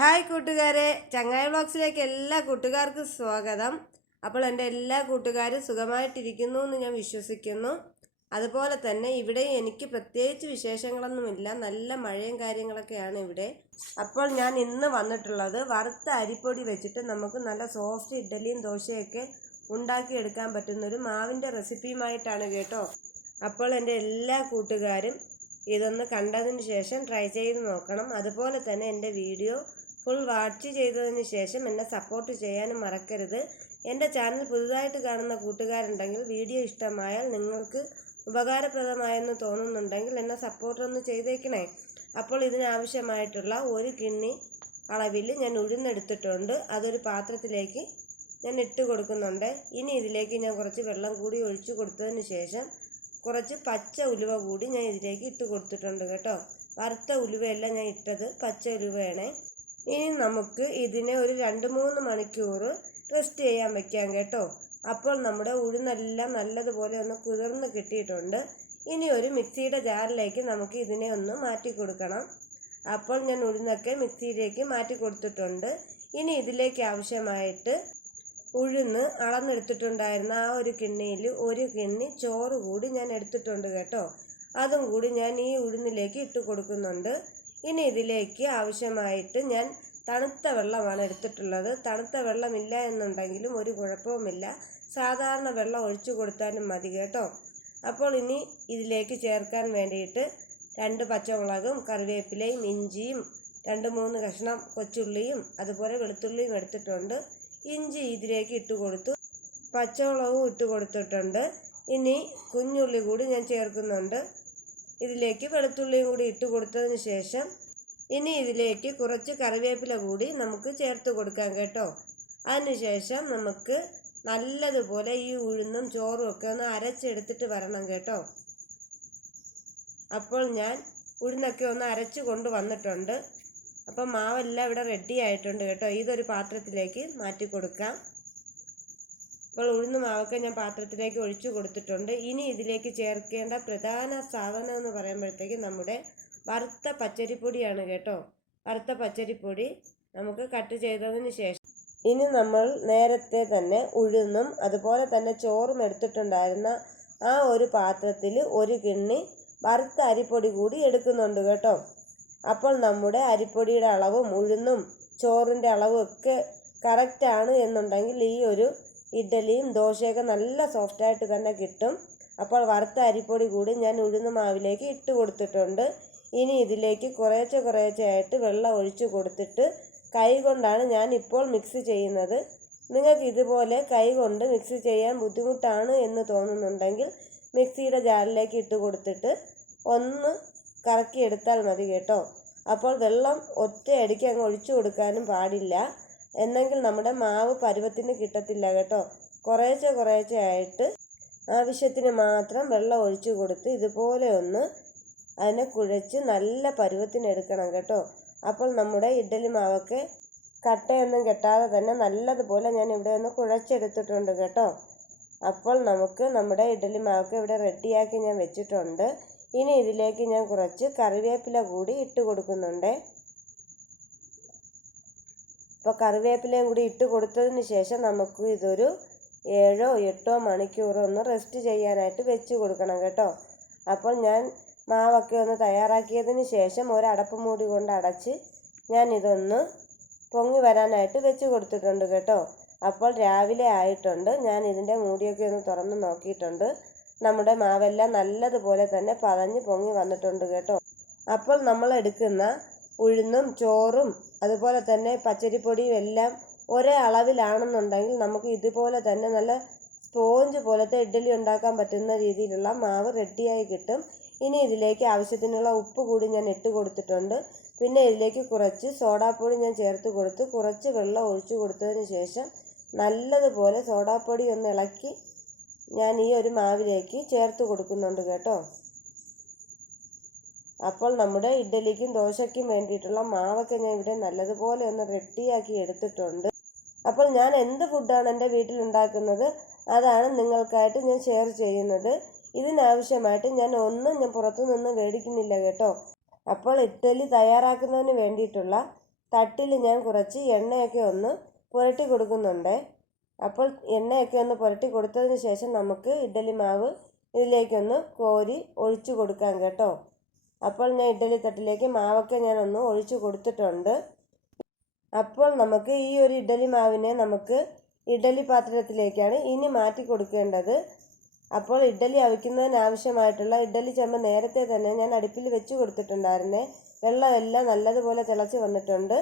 Hi കൂട്ടുകാരെ, ചങ്ങായി വ്ളോഗ്സിലേക്ക് എല്ലാ കൂട്ടുകാർക്കും സ്വാഗതം. അപ്പോൾ എൻ്റെ എല്ലാ കൂട്ടുകാരും സുഖമായിട്ടിരിക്കുന്നു എന്ന് ഞാൻ വിശ്വസിക്കുന്നു. അതുപോലെ തന്നെ ഇവിടെ എനിക്ക് പ്രത്യേകിച്ച് വിശേഷങ്ങളൊന്നുമില്ല, നല്ല മഴയും കാര്യങ്ങളൊക്കെയാണ് ഇവിടെ. അപ്പോൾ ഞാൻ ഇന്ന് വന്നിട്ടുള്ളത് വറുത്ത അരിപ്പൊടി വെച്ചിട്ട് നമുക്ക് നല്ല സോഫ്റ്റ് ഇഡ്ഡലിയും ദോശയൊക്കെ ഉണ്ടാക്കിയെടുക്കാൻ പറ്റുന്നൊരു മാവിൻ്റെ റെസിപ്പിയുമായിട്ടാണ് കേട്ടോ. അപ്പോൾ എൻ്റെ എല്ലാ കൂട്ടുകാരും ഇതൊന്ന് കണ്ടതിന് ശേഷം ട്രൈ ചെയ്ത് നോക്കണം. അതുപോലെ തന്നെ എൻ്റെ വീഡിയോ ഫുൾ വാച്ച് ചെയ്തതിന് ശേഷം എന്നെ സപ്പോർട്ട് ചെയ്യാനും മറക്കരുത്. എൻ്റെ ചാനൽ പുതുതായിട്ട് കാണുന്ന കൂട്ടുകാരുണ്ടെങ്കിൽ വീഡിയോ ഇഷ്ടമായാൽ നിങ്ങൾക്ക് ഉപകാരപ്രദമായെന്ന് തോന്നുന്നുണ്ടെങ്കിൽ എന്നെ സപ്പോർട്ടൊന്ന് ചെയ്തേക്കണേ. അപ്പോൾ ഇതിനാവശ്യമായിട്ടുള്ള ഒരു കിണ്ണി അളവിൽ ഞാൻ ഉഴുന്നെടുത്തിട്ടുണ്ട്. അതൊരു പാത്രത്തിലേക്ക് ഞാൻ ഇട്ട് കൊടുക്കുന്നുണ്ട്. ഇനി ഇതിലേക്ക് ഞാൻ കുറച്ച് വെള്ളം കൂടി ഒഴിച്ചു കൊടുത്തതിന് ശേഷം കുറച്ച് പച്ച ഉലുവ കൂടി ഞാൻ ഇതിലേക്ക് ഇട്ട് കൊടുത്തിട്ടുണ്ട് കേട്ടോ. വറുത്ത ഉലുവയല്ല ഞാൻ ഇട്ടത്, പച്ച ഉലുവയാണേ. ഇനി നമുക്ക് ഇതിനെ ഒരു 2-3 മണിക്കൂർ റെസ്റ്റ് ചെയ്യാൻ വെക്കാം കേട്ടോ. അപ്പോൾ നമ്മുടെ ഉഴുന്നെല്ലാം നല്ലതുപോലെ ഒന്ന് കുതിർന്ന് കിട്ടിയിട്ടുണ്ട്. ഇനി ഒരു മിക്സിയുടെ ജാറിലേക്ക് നമുക്ക് ഇതിനെ ഒന്ന് മാറ്റി കൊടുക്കണം. അപ്പോൾ ഞാൻ ഉഴുന്നൊക്കെ മിക്സിയിലേക്ക് മാറ്റി കൊടുത്തിട്ടുണ്ട്. ഇനി ഇതിലേക്ക് ആവശ്യമായിട്ട് ഉഴുന്ന് അളന്നെടുത്തിട്ടുണ്ടായിരുന്ന ആ ഒരു കിണ്ണിയിൽ ഒരു കിണ്ണി ചോറ് കൂടി ഞാൻ എടുത്തിട്ടുണ്ട് കേട്ടോ. അതും കൂടി ഞാൻ ഈ ഉഴുന്നിലേക്ക് ഇട്ട് കൊടുക്കുന്നുണ്ട്. ഇനി ഇതിലേക്ക് ആവശ്യമായിട്ട് ഞാൻ തണുത്ത വെള്ളമാണ് എടുത്തിട്ടുള്ളത്. തണുത്ത വെള്ളമില്ല എന്നുണ്ടെങ്കിലും ഒരു കുഴപ്പവുമില്ല, സാധാരണ വെള്ളം ഒഴിച്ചു കൊടുത്താലും മതി കേട്ടോ. അപ്പോൾ ഇനി ഇതിലേക്ക് ചേർക്കാൻ വേണ്ടിയിട്ട് 2 പച്ചമുളകും കറിവേപ്പിലയും ഇഞ്ചിയും 2-3 കഷ്ണം കൊച്ചുള്ളിയും അതുപോലെ വെളുത്തുള്ളിയും എടുത്തിട്ടുണ്ട്. ഇഞ്ചി ഇതിലേക്ക് ഇട്ട് കൊടുത്തു, പച്ചമുളകും ഇട്ട് കൊടുത്തിട്ടുണ്ട്. ഇനി കുഞ്ഞുള്ളി കൂടി ഞാൻ ചേർക്കുന്നുണ്ട്. ഇതിലേക്ക് വെളുത്തുള്ളിയും കൂടി ഇട്ട് കൊടുത്തതിന് ശേഷം ഇനി ഇതിലേക്ക് കുറച്ച് കറിവേപ്പില കൂടി നമുക്ക് ചേർത്ത് കൊടുക്കാം കേട്ടോ. അതിനുശേഷം നമുക്ക് നല്ലതുപോലെ ഈ ഉഴുന്നും ചോറും ഒക്കെ ഒന്ന് അരച്ചെടുത്തിട്ട് വരണം കേട്ടോ. അപ്പോൾ ഞാൻ ഉഴുന്നൊക്കെ ഒന്ന് അരച്ച് കൊണ്ട് വന്നിട്ടുണ്ട്. അപ്പം മാവെല്ലാം ഇവിടെ റെഡി ആയിട്ടുണ്ട് കേട്ടോ. ഇതൊരു പാത്രത്തിലേക്ക് മാറ്റി കൊടുക്കാം. അപ്പോൾ ഉഴുന്ന് മാവൊക്കെ ഞാൻ പാത്രത്തിലേക്ക് ഒഴിച്ചു കൊടുത്തിട്ടുണ്ട്. ഇനി ഇതിലേക്ക് ചേർക്കേണ്ട പ്രധാന സാധനം എന്ന് പറയുമ്പോഴത്തേക്ക് നമ്മുടെ വറുത്ത പച്ചരിപ്പൊടിയാണ് കേട്ടോ. വറുത്ത പച്ചരിപ്പൊടി നമുക്ക് കട്ട് ചെയ്തതിന് ശേഷം ഇനി നമ്മൾ നേരത്തെ തന്നെ ഉഴുന്നും അതുപോലെ തന്നെ ചോറും എടുത്തിട്ടുണ്ടായിരുന്ന ആ ഒരു പാത്രത്തിൽ ഒരു കിണ്ണി വറുത്ത അരിപ്പൊടി കൂടി എടുക്കുന്നുണ്ട് കേട്ടോ. അപ്പോൾ നമ്മുടെ അരിപ്പൊടിയുടെ അളവും ഉഴുന്നും ചോറിൻ്റെ അളവും ഒക്കെ കറക്റ്റാണ് എന്നുണ്ടെങ്കിൽ ഈ ഒരു ഇഡ്ഡലിയും ദോശയൊക്കെ നല്ല സോഫ്റ്റായിട്ട് തന്നെ കിട്ടും. അപ്പോൾ വറുത്ത അരിപ്പൊടി കൂടി ഞാൻ ഉഴുന്ന് മാവിലേക്ക് ഇട്ട് കൊടുത്തിട്ടുണ്ട്. ഇനി ഇതിലേക്ക് കുറേശ്ശെ ആയിട്ട് വെള്ളം ഒഴിച്ച് കൊടുത്തിട്ട് കൈ കൊണ്ടാണ് ഞാൻ ഇപ്പോൾ മിക്സ് ചെയ്യുന്നത്. നിങ്ങൾക്ക് ഇതുപോലെ കൈ കൊണ്ട് മിക്സ് ചെയ്യാൻ ബുദ്ധിമുട്ടാണ് എന്ന് തോന്നുന്നുണ്ടെങ്കിൽ മിക്സിയുടെ ജാറിലേക്ക് ഇട്ട് കൊടുത്തിട്ട് ഒന്ന് കറക്കിയെടുത്താൽ മതി കേട്ടോ. അപ്പോൾ വെള്ളം ഒറ്റയടിക്ക് അങ്ങ് ഒഴിച്ചു കൊടുക്കാനും പാടില്ല, എന്നെങ്കിൽ നമ്മുടെ മാവ് പരുവത്തിന് കിട്ടത്തില്ല കേട്ടോ. കുറേശ്ശെ ആയിട്ട് ആവശ്യത്തിന് മാത്രം വെള്ളം ഒഴിച്ചു കൊടുത്ത് ഇതുപോലെ ഒന്ന് അതിനെ കുഴച്ച് നല്ല പരുവത്തിന് എടുക്കണം കേട്ടോ. അപ്പോൾ നമ്മുടെ ഇഡ്ഡലി മാവൊക്കെ കട്ടയൊന്നും കെട്ടാതെ തന്നെ നല്ലതുപോലെ ഞാൻ ഇവിടെ ഒന്ന് കുഴച്ചെടുത്തിട്ടുണ്ട് കേട്ടോ. അപ്പോൾ നമുക്ക് നമ്മുടെ ഇഡ്ഡലി മാവൊക്കെ ഇവിടെ റെഡിയാക്കി ഞാൻ വെച്ചിട്ടുണ്ട്. ഇനി ഇതിലേക്ക് ഞാൻ കുറച്ച് കറിവേപ്പില കൂടി ഇട്ട് കൊടുക്കുന്നുണ്ട്. അപ്പോൾ കറിവേപ്പിലയും കൂടി ഇട്ട് കൊടുത്തതിന് ശേഷം നമുക്ക് ഇതൊരു 7-8 മണിക്കൂർ ഒന്ന് റെസ്റ്റ് ചെയ്യാനായിട്ട് വെച്ച് കൊടുക്കണം കേട്ടോ. അപ്പോൾ ഞാൻ മാവൊക്കെ ഒന്ന് തയ്യാറാക്കിയതിന് ശേഷം ഒരു അടപ്പ് മൂടി കൊണ്ട് അടച്ച് ഞാൻ ഇതൊന്ന് പൊങ്ങി വരാനായിട്ട് വെച്ച് കൊടുത്തിട്ടുണ്ട് കേട്ടോ. അപ്പോൾ രാവിലെ ആയിട്ടുണ്ട്. ഞാൻ ഇതിൻ്റെ മൂടിയൊക്കെ ഒന്ന് തുറന്ന് നോക്കിയിട്ടുണ്ട്. നമ്മുടെ മാവെല്ലാം നല്ലതുപോലെ തന്നെ പതഞ്ഞ് പൊങ്ങി വന്നിട്ടുണ്ട് കേട്ടോ. അപ്പോൾ നമ്മൾ എടുക്കുന്ന ഉഴുന്നും ചോറും അതുപോലെ തന്നെ പച്ചരിപ്പൊടിയും എല്ലാം ഒരേ അളവിലാണെന്നുണ്ടെങ്കിൽ നമുക്ക് ഇതുപോലെ തന്നെ നല്ല സ്പോഞ്ച് പോലത്തെ ഇഡ്ഡലി ഉണ്ടാക്കാൻ പറ്റുന്ന രീതിയിലുള്ള മാവ് റെഡിയായി കിട്ടും. ഇനി ഇതിലേക്ക് ആവശ്യത്തിനുള്ള ഉപ്പ് കൂടി ഞാൻ ഇട്ട് കൊടുത്തിട്ടുണ്ട്. പിന്നെ ഇതിലേക്ക് കുറച്ച് സോഡാപ്പൊടി ഞാൻ ചേർത്ത് കൊടുത്ത് കുറച്ച് വെള്ളം ഒഴിച്ചു കൊടുത്തതിന് ശേഷം നല്ലതുപോലെ സോഡാപ്പൊടി ഒന്ന് ഇളക്കി ഞാൻ ഈ ഒരു മാവിലേക്ക് ചേർത്ത് കൊടുക്കുന്നുണ്ട് കേട്ടോ. അപ്പോൾ നമ്മുടെ ഇഡ്ഡലിക്കും ദോശയ്ക്കും വേണ്ടിയിട്ടുള്ള മാവൊക്കെ ഞാൻ ഇവിടെ നല്ലതുപോലെ ഒന്ന് റെഡിയാക്കി എടുത്തിട്ടുണ്ട്. അപ്പോൾ ഞാൻ എന്ത് ഫുഡാണ് എൻ്റെ വീട്ടിൽ ഉണ്ടാക്കുന്നത് അതാണ് നിങ്ങൾക്കായിട്ട് ഞാൻ ഷെയർ ചെയ്യുന്നത്. ഇതിനാവശ്യമായിട്ട് ഞാൻ പുറത്തു നിന്ന് മേടിക്കുന്നില്ല കേട്ടോ. അപ്പോൾ ഇഡ്ഡലി തയ്യാറാക്കുന്നതിന് വേണ്ടിയിട്ടുള്ള തട്ടിൽ ഞാൻ കുറച്ച് എണ്ണയൊക്കെ ഒന്ന് പുരട്ടി കൊടുക്കുന്നുണ്ട്. അപ്പോൾ എണ്ണയൊക്കെ ഒന്ന് പുരട്ടി കൊടുത്തതിന് ശേഷം നമുക്ക് ഇഡ്ഡലി മാവ് ഇതിലേക്കൊന്ന് കോരി ഒഴിച്ചു കൊടുക്കാം കേട്ടോ. അപ്പോൾ ഞാൻ ഇഡ്ഡലി തട്ടിലേക്ക് മാവൊക്കെ ഞാനൊന്ന് ഒഴിച്ചു കൊടുത്തിട്ടുണ്ട്. അപ്പോൾ നമുക്ക് ഈ ഒരു ഇഡ്ഡലി മാവിനെ നമുക്ക് ഇഡ്ഡലി പാത്രത്തിലേക്കാണ് ഇനി മാറ്റി കൊടുക്കേണ്ടത്. അപ്പോൾ ഇഡ്ഡലി അവിക്കുന്നതിനാവശ്യമായിട്ടുള്ള ഇഡ്ഡലി ചെമ്പ് നേരത്തെ തന്നെ ഞാൻ അടുപ്പിൽ വെച്ച് കൊടുത്തിട്ടുണ്ടായിരുന്നേ. വെള്ളമെല്ലാം നല്ലതുപോലെ തിളച്ച് വന്നിട്ടുണ്ട്.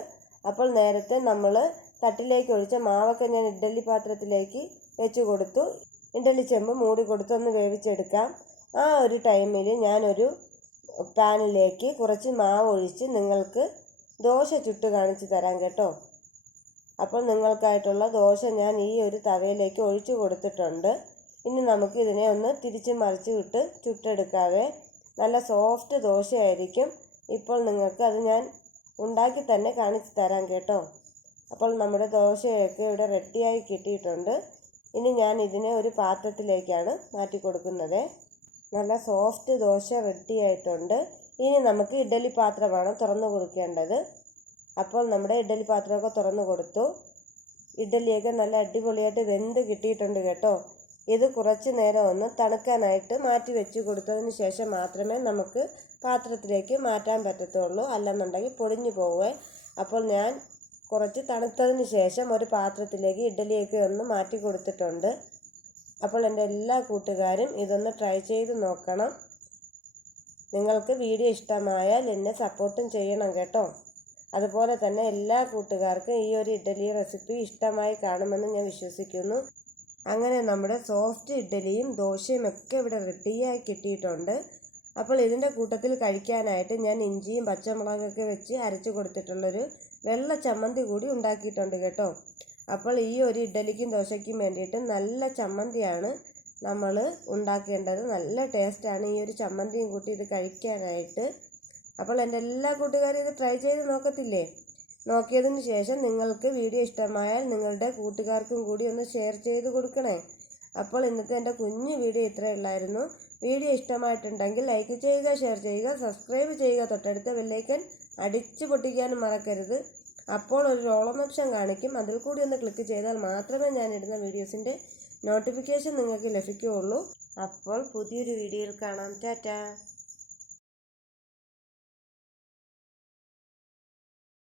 അപ്പോൾ നേരത്തെ നമ്മൾ തട്ടിലേക്ക് ഒഴിച്ച മാവൊക്കെ ഞാൻ ഇഡ്ഡലി പാത്രത്തിലേക്ക് വെച്ച് കൊടുത്തു. ഇഡ്ഡലി ചെമ്പ് മൂടി കൊടുത്ത് ഒന്ന് വേവിച്ചെടുക്കാം. ആ ഒരു ടൈമിൽ ഞാനൊരു പാനിലേക്ക് കുറച്ച് മാവ് ഒഴിച്ച് നിങ്ങൾക്ക് ദോശ ചുട്ട് കാണിച്ച് തരാം കേട്ടോ. അപ്പോൾ നിങ്ങൾക്കായിട്ടുള്ള ദോശ ഞാൻ ഈ ഒരു തവയിലേക്ക് ഒഴിച്ചു കൊടുത്തിട്ടുണ്ട്. ഇനി നമുക്ക് ഇതിനെ ഒന്ന് തിരിച്ച് മറിച്ച് വിട്ട് ചുട്ടെടുക്കാവേ. നല്ല സോഫ്റ്റ് ദോശയായിരിക്കും. ഇപ്പോൾ നിങ്ങൾക്ക് അത് ഞാൻ ഉണ്ടാക്കി തന്നെ കാണിച്ച് തരാം കേട്ടോ. അപ്പോൾ നമ്മുടെ ദോശയൊക്കെ ഇവിടെ റെഡിയായി കിട്ടിയിട്ടുണ്ട്. ഇനി ഞാൻ ഇതിനെ ഒരു പാത്രത്തിലേക്കാണ് മാറ്റി കൊടുക്കുന്നത്. നല്ല സോഫ്റ്റ് ദോശ റെഡിയായിട്ടുണ്ട്. ഇനി നമുക്ക് ഇഡ്ഡലി പാത്രമാണ് തുറന്നു കൊടുക്കേണ്ടത്. അപ്പോൾ നമ്മുടെ ഇഡ്ഡലി പാത്രമൊക്കെ തുറന്നു കൊടുത്തു. ഇഡ്ഡലിയൊക്കെ നല്ല അടിപൊളിയായിട്ട് വെന്ത് കിട്ടിയിട്ടുണ്ട് കേട്ടോ. ഇത് കുറച്ച് നേരം ഒന്ന് തണുക്കാനായിട്ട് മാറ്റി വെച്ച് കൊടുത്തതിന് ശേഷം മാത്രമേ നമുക്ക് പാത്രത്തിലേക്ക് മാറ്റാൻ പറ്റത്തുള്ളൂ. അല്ലെന്നുണ്ടെങ്കിൽ പൊടിഞ്ഞു പോവേ. അപ്പോൾ ഞാൻ കുറച്ച് തണുത്തതിന് ശേഷം ഒരു പാത്രത്തിലേക്ക് ഇഡ്ഡലിയൊക്കെ ഒന്ന് മാറ്റി കൊടുത്തിട്ടുണ്ട്. അപ്പോൾ എൻ്റെ എല്ലാ കൂട്ടുകാരും ഇതൊന്ന് ട്രൈ ചെയ്ത് നോക്കണം. നിങ്ങൾക്ക് വീഡിയോ ഇഷ്ടമായാൽ എന്നെ സപ്പോർട്ടും ചെയ്യണം കേട്ടോ. അതുപോലെ തന്നെ എല്ലാ കൂട്ടുകാർക്കും ഈ ഒരു ഇഡ്ഡലി റെസിപ്പി ഇഷ്ടമായി കാണുമെന്ന് ഞാൻ വിശ്വസിക്കുന്നു. അങ്ങനെ നമ്മുടെ സോഫ്റ്റ് ഇഡ്ഡലിയും ദോശയും ഒക്കെ ഇവിടെ റെഡിയായി കിട്ടിയിട്ടുണ്ട്. അപ്പോൾ ഇതിൻ്റെ കൂട്ടത്തിൽ കഴിക്കാനായിട്ട് ഞാൻ ഇഞ്ചിയും പച്ചമുളകൊക്കെ വെച്ച് അരച്ച് കൊടുത്തിട്ടുള്ളൊരു വെള്ള ചമ്മന്തി കൂടി ഉണ്ടാക്കിയിട്ടുണ്ട് കേട്ടോ. അപ്പോൾ ഈ ഒരു ഇഡ്ഡലിക്കും ദോശയ്ക്കും വേണ്ടിയിട്ട് നല്ല ചമ്മന്തിയാണ് നമ്മൾ ഉണ്ടാക്കേണ്ടത്. നല്ല ടേസ്റ്റാണ് ഈ ഒരു ചമ്മന്തിയും കൂട്ടി ഇത് കഴിക്കാനായിട്ട്. അപ്പോൾ എൻ്റെ എല്ലാ കൂട്ടുകാരും ഇത് ട്രൈ ചെയ്ത് നോക്കത്തില്ലേ? നോക്കിയതിന് ശേഷം നിങ്ങൾക്ക് വീഡിയോ ഇഷ്ടമായാൽ നിങ്ങളുടെ കൂട്ടുകാർക്കും കൂടി ഒന്ന് ഷെയർ ചെയ്ത് കൊടുക്കണേ. അപ്പോൾ ഇന്നത്തെ എൻ്റെ കുഞ്ഞു വീഡിയോ ഇത്രയേ ഉള്ളായിരുന്നു. വീഡിയോ ഇഷ്ടമായിട്ടുണ്ടെങ്കിൽ ലൈക്ക് ചെയ്യുക, ഷെയർ ചെയ്യുക, സബ്സ്ക്രൈബ് ചെയ്യുക. തൊട്ടടുത്ത ബെല്ലൈക്കൺ അടിച്ചു പൊട്ടിക്കാനും മറക്കരുത്. അപ്പോൾ ഒരു ഓൾ ഓപ്ഷൻ കാണിക്കും. അതിൽ കൂടി ഒന്ന് ക്ലിക്ക് ചെയ്താൽ മാത്രമേ ഞാൻ ഇടുന്ന വീഡിയോസിൻ്റെ നോട്ടിഫിക്കേഷൻ നിങ്ങൾക്ക് ലഭിക്കുകയുള്ളൂ. അപ്പോൾ പുതിയൊരു വീഡിയോയിൽ കാണാം. ടാറ്റാ.